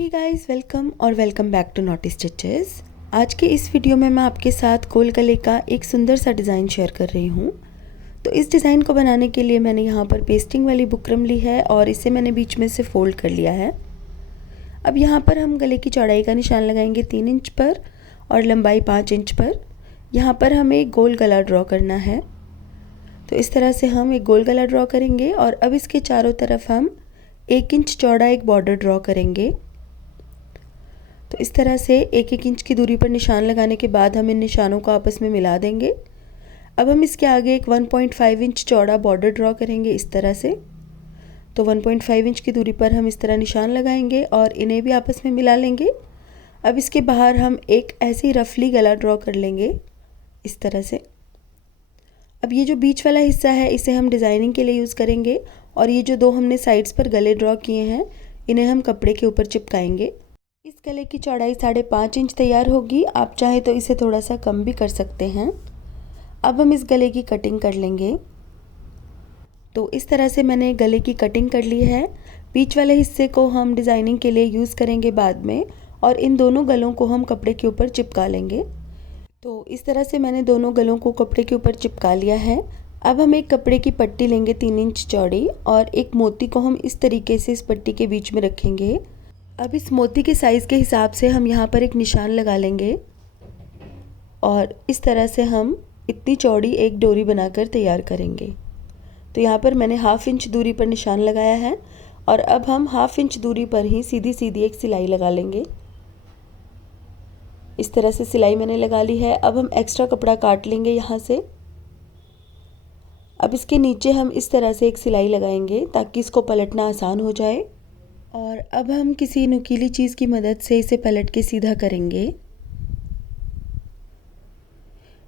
हे guys, welcome और welcome back to Naughty Stitches. आज के इस वीडियो में मैं आपके साथ गोल गले का एक सुंदर सा डिज़ाइन शेयर कर रही हूँ। तो इस डिज़ाइन को बनाने के लिए मैंने यहाँ पर पेस्टिंग वाली बुकरम ली है और इसे मैंने बीच में से फोल्ड कर लिया है। अब यहाँ पर हम गले की चौड़ाई का निशान लगाएंगे 3 इंच पर और लंबाई 5 इंच पर। यहाँ पर हमें एक गोल गला ड्रॉ करना है। तो इस तरह से हम एक गोल गला ड्रॉ करेंगे और अब इसके चारों तरफ हम 1 इंच चौड़ा एक बॉर्डर ड्रॉ करेंगे। तो इस तरह से 1-1 इंच की दूरी पर निशान लगाने के बाद हम इन निशानों को आपस में मिला देंगे। अब हम इसके आगे एक 1.5 इंच चौड़ा बॉर्डर ड्रॉ करेंगे इस तरह से। तो 1.5 इंच की दूरी पर हम इस तरह निशान लगाएंगे और इन्हें भी आपस में मिला लेंगे। अब इसके बाहर हम एक ऐसे ही रफली गला ड्रॉ कर लेंगे इस तरह से। अब ये जो बीच वाला हिस्सा है इसे हम डिज़ाइनिंग के लिए यूज़ करेंगे और ये जो दो हमने साइड्स पर गले ड्रॉ किए हैं इन्हें हम कपड़े के ऊपर चिपकाएंगे। इस गले की चौड़ाई 5.5 इंच तैयार होगी। आप चाहे तो इसे थोड़ा सा कम भी कर सकते हैं। अब हम इस गले की कटिंग कर लेंगे। तो इस तरह से मैंने गले की कटिंग कर ली है। बीच वाले हिस्से को हम डिज़ाइनिंग के लिए यूज़ करेंगे बाद में और इन दोनों गलों को हम कपड़े के ऊपर चिपका लेंगे। तो इस तरह से मैंने दोनों गलों को कपड़े के ऊपर चिपका लिया है। अब हम एक कपड़े की पट्टी लेंगे 3 इंच चौड़ी और एक मोती को हम इस तरीके से इस पट्टी के बीच में रखेंगे। अब इस मोती के साइज़ के हिसाब से हम यहाँ पर एक निशान लगा लेंगे और इस तरह से हम इतनी चौड़ी एक डोरी बनाकर तैयार करेंगे। तो यहाँ पर मैंने 1/2 इंच दूरी पर निशान लगाया है और अब हम 1/2 इंच दूरी पर ही सीधी सीधी एक सिलाई लगा लेंगे। इस तरह से सिलाई मैंने लगा ली है। अब हम एक्स्ट्रा कपड़ा काट लेंगे यहाँ से। अब इसके नीचे हम इस तरह से एक सिलाई लगाएंगे ताकि इसको पलटना आसान हो जाए। और अब हम किसी नुकीली चीज़ की मदद से इसे पलट के सीधा करेंगे।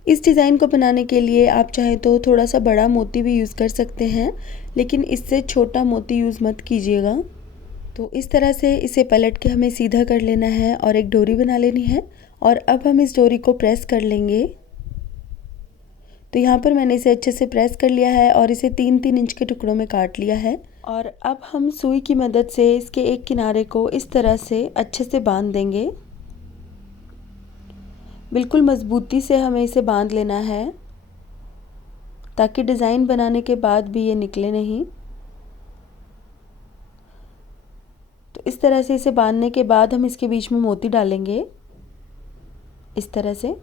इस डिज़ाइन को बनाने के लिए आप चाहें तो थोड़ा सा बड़ा मोती भी यूज़ कर सकते हैं, लेकिन इससे छोटा मोती यूज़ मत कीजिएगा। तो इस तरह से इसे पलट के हमें सीधा कर लेना है और एक डोरी बना लेनी है और अब हम इस डोरी को प्रेस कर लेंगे। तो यहाँ पर मैंने इसे अच्छे से प्रेस कर लिया है और इसे 3-3 इंच के टुकड़ों में काट लिया है। और अब हम सुई की मदद से इसके एक किनारे को इस तरह से अच्छे से बांध देंगे। बिल्कुल मज़बूती से हमें इसे बांध लेना है ताकि डिज़ाइन बनाने के बाद भी ये निकले नहीं। तो इस तरह से इसे बांधने के बाद हम इसके बीच में मोती डालेंगे इस तरह से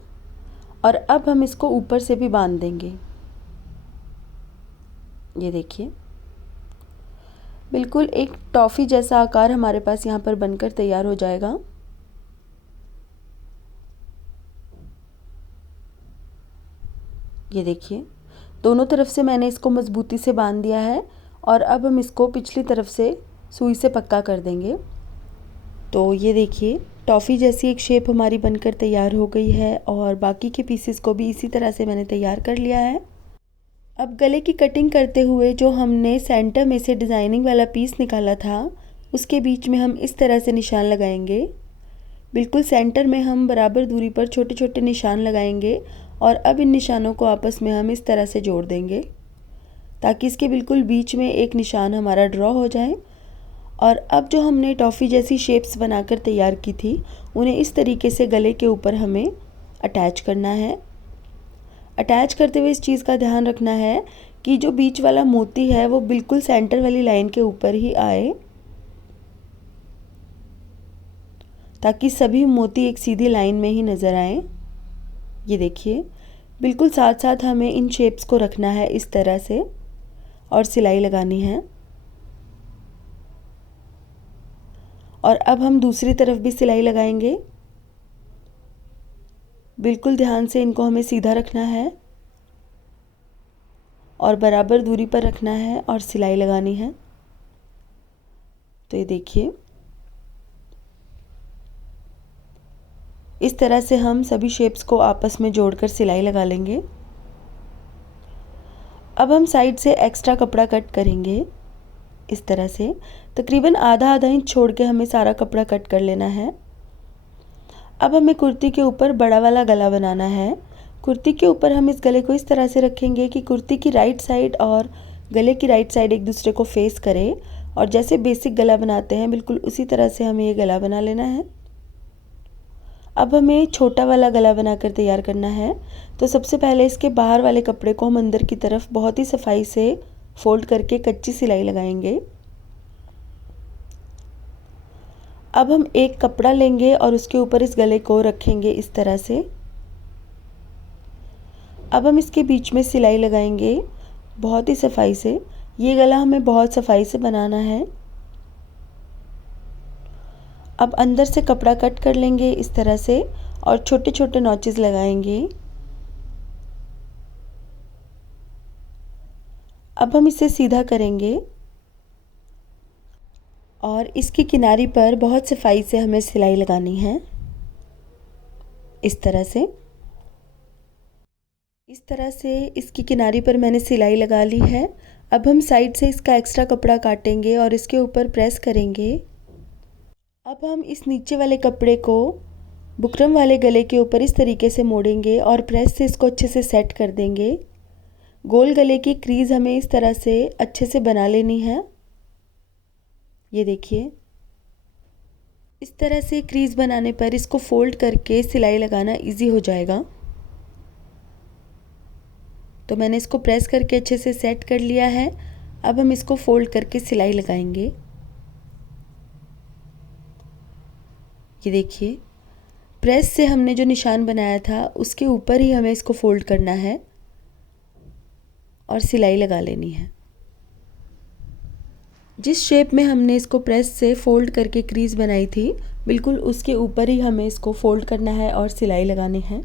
और अब हम इसको ऊपर से भी बांध देंगे। ये देखिए, बिल्कुल एक टॉफ़ी जैसा आकार हमारे पास यहाँ पर बनकर तैयार हो जाएगा। ये देखिए, दोनों तरफ से मैंने इसको मज़बूती से बांध दिया है और अब हम इसको पिछली तरफ से सुई से पक्का कर देंगे। तो ये देखिए, टॉफ़ी जैसी एक शेप हमारी बनकर तैयार हो गई है और बाकी के पीसेस को भी इसी तरह से मैंने तैयार कर लिया है। अब गले की कटिंग करते हुए जो हमने सेंटर में से डिज़ाइनिंग वाला पीस निकाला था उसके बीच में हम इस तरह से निशान लगाएंगे। बिल्कुल सेंटर में हम बराबर दूरी पर छोटे छोटे निशान लगाएंगे और अब इन निशानों को आपस में हम इस तरह से जोड़ देंगे ताकि इसके बिल्कुल बीच में एक निशान हमारा ड्रॉ हो जाए। और अब जो हमने टॉफ़ी जैसी शेप्स बनाकर तैयार की थी उन्हें इस तरीके से गले के ऊपर हमें अटैच करना है। अटैच करते हुए इस चीज़ का ध्यान रखना है कि जो बीच वाला मोती है वो बिल्कुल सेंटर वाली लाइन के ऊपर ही आए ताकि सभी मोती एक सीधी लाइन में ही नज़र आए। ये देखिए, बिल्कुल साथ साथ हमें इन शेप्स को रखना है इस तरह से और सिलाई लगानी है। और अब हम दूसरी तरफ भी सिलाई लगाएंगे। बिल्कुल ध्यान से इनको हमें सीधा रखना है और बराबर दूरी पर रखना है और सिलाई लगानी है। तो ये देखिए, इस तरह से हम सभी शेप्स को आपस में जोड़कर सिलाई लगा लेंगे। अब हम साइड से एक्स्ट्रा कपड़ा कट करेंगे इस तरह से। तकरीबन आधा इंच छोड़ के हमें सारा कपड़ा कट कर लेना है। अब हमें कुर्ती के ऊपर बड़ा वाला गला बनाना है। कुर्ती के ऊपर हम इस गले को इस तरह से रखेंगे कि कुर्ती की राइट साइड और गले की राइट साइड एक दूसरे को फेस करें और जैसे बेसिक गला बनाते हैं बिल्कुल उसी तरह से हमें ये गला बना लेना है। अब हमें छोटा वाला गला बनाकर तैयार करना है। तो सबसे पहले इसके बाहर वाले कपड़े को हम अंदर की तरफ बहुत ही सफाई से फोल्ड करके कच्ची सिलाई लगाएंगे। अब हम एक कपड़ा लेंगे और उसके ऊपर इस गले को रखेंगे इस तरह से। अब हम इसके बीच में सिलाई लगाएंगे बहुत ही सफाई से। ये गला हमें बहुत सफाई से बनाना है। अब अंदर से कपड़ा कट कर लेंगे इस तरह से और छोटे छोटे नॉचेस लगाएंगे। अब हम इसे सीधा करेंगे और इसकी किनारी पर बहुत सफाई से हमें सिलाई लगानी है इस तरह से। इस तरह से इसकी किनारी पर मैंने सिलाई लगा ली है। अब हम साइड से इसका एक्स्ट्रा कपड़ा काटेंगे और इसके ऊपर प्रेस करेंगे। अब हम इस नीचे वाले कपड़े को बुकरम वाले गले के ऊपर इस तरीके से मोड़ेंगे और प्रेस से इसको अच्छे से सेट कर देंगे। गोल गले की क्रीज हमें इस तरह से अच्छे से बना लेनी है। ये देखिए, इस तरह से क्रीज बनाने पर इसको फोल्ड करके सिलाई लगाना इजी हो जाएगा। तो मैंने इसको प्रेस करके अच्छे से सेट कर लिया है। अब हम इसको फोल्ड करके सिलाई लगाएंगे। ये देखिए, प्रेस से हमने जो निशान बनाया था उसके ऊपर ही हमें इसको फोल्ड करना है और सिलाई लगा लेनी है। जिस शेप में हमने इसको प्रेस से फोल्ड करके क्रीज बनाई थी बिल्कुल उसके ऊपर ही हमें इसको फोल्ड करना है और सिलाई लगानी है।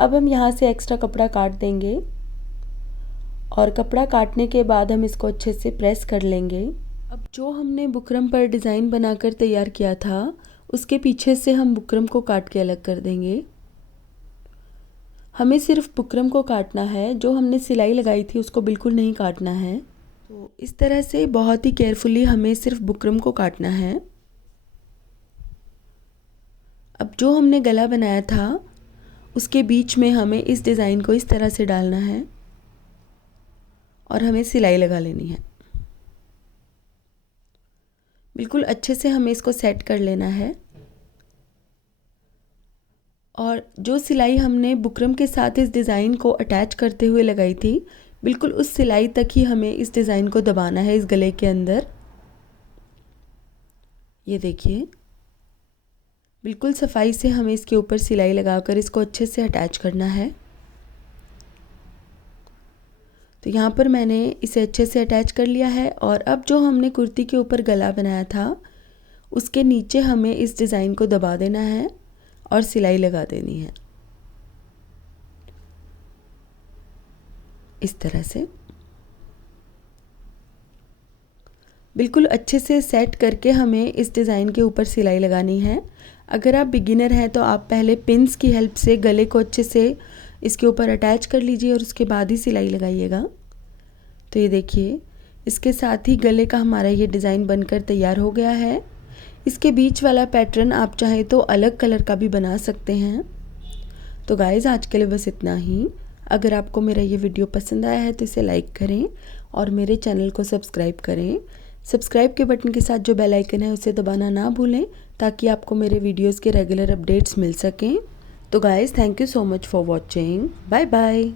अब हम यहाँ से एक्स्ट्रा कपड़ा काट देंगे और कपड़ा काटने के बाद हम इसको अच्छे से प्रेस कर लेंगे। अब जो हमने बुकरम पर डिज़ाइन बनाकर तैयार किया था उसके पीछे से हम बुकरम को काट के अलग कर देंगे। हमें सिर्फ बुकरम को काटना है, जो हमने सिलाई लगाई थी उसको बिल्कुल नहीं काटना है। तो इस तरह से बहुत ही केयरफुली हमें सिर्फ बुकरम को काटना है। अब जो हमने गला बनाया था उसके बीच में हमें इस डिज़ाइन को इस तरह से डालना है और हमें सिलाई लगा लेनी है। बिल्कुल अच्छे से हमें इसको सेट कर लेना है और जो सिलाई हमने बुकरम के साथ इस डिज़ाइन को अटैच करते हुए लगाई थी बिल्कुल उस सिलाई तक ही हमें इस डिज़ाइन को दबाना है इस गले के अंदर। ये देखिए, बिल्कुल सफाई से हमें इसके ऊपर सिलाई लगाकर इसको अच्छे से अटैच करना है। तो यहाँ पर मैंने इसे अच्छे से अटैच कर लिया है और अब जो हमने कुर्ती के ऊपर गला बनाया था उसके नीचे हमें इस डिज़ाइन को दबा देना है और सिलाई लगा देनी है इस तरह से। बिल्कुल अच्छे से सेट करके हमें इस डिज़ाइन के ऊपर सिलाई लगानी है। अगर आप बिगिनर हैं तो आप पहले पिन्स की हेल्प से गले को अच्छे से इसके ऊपर अटैच कर लीजिए और उसके बाद ही सिलाई लगाइएगा। तो ये देखिए, इसके साथ ही गले का हमारा ये डिज़ाइन बनकर तैयार हो गया है। इसके बीच वाला पैटर्न आप चाहें तो अलग कलर का भी बना सकते हैं। तो गाइज़, आज के लिए बस इतना ही। अगर आपको मेरा ये वीडियो पसंद आया है तो इसे लाइक करें और मेरे चैनल को सब्सक्राइब करें। सब्सक्राइब के बटन के साथ जो बेल आइकन है उसे दबाना ना भूलें ताकि आपको मेरे वीडियोस के रेगुलर अपडेट्स मिल सकें। तो guys, thank you so much for watching. Bye bye.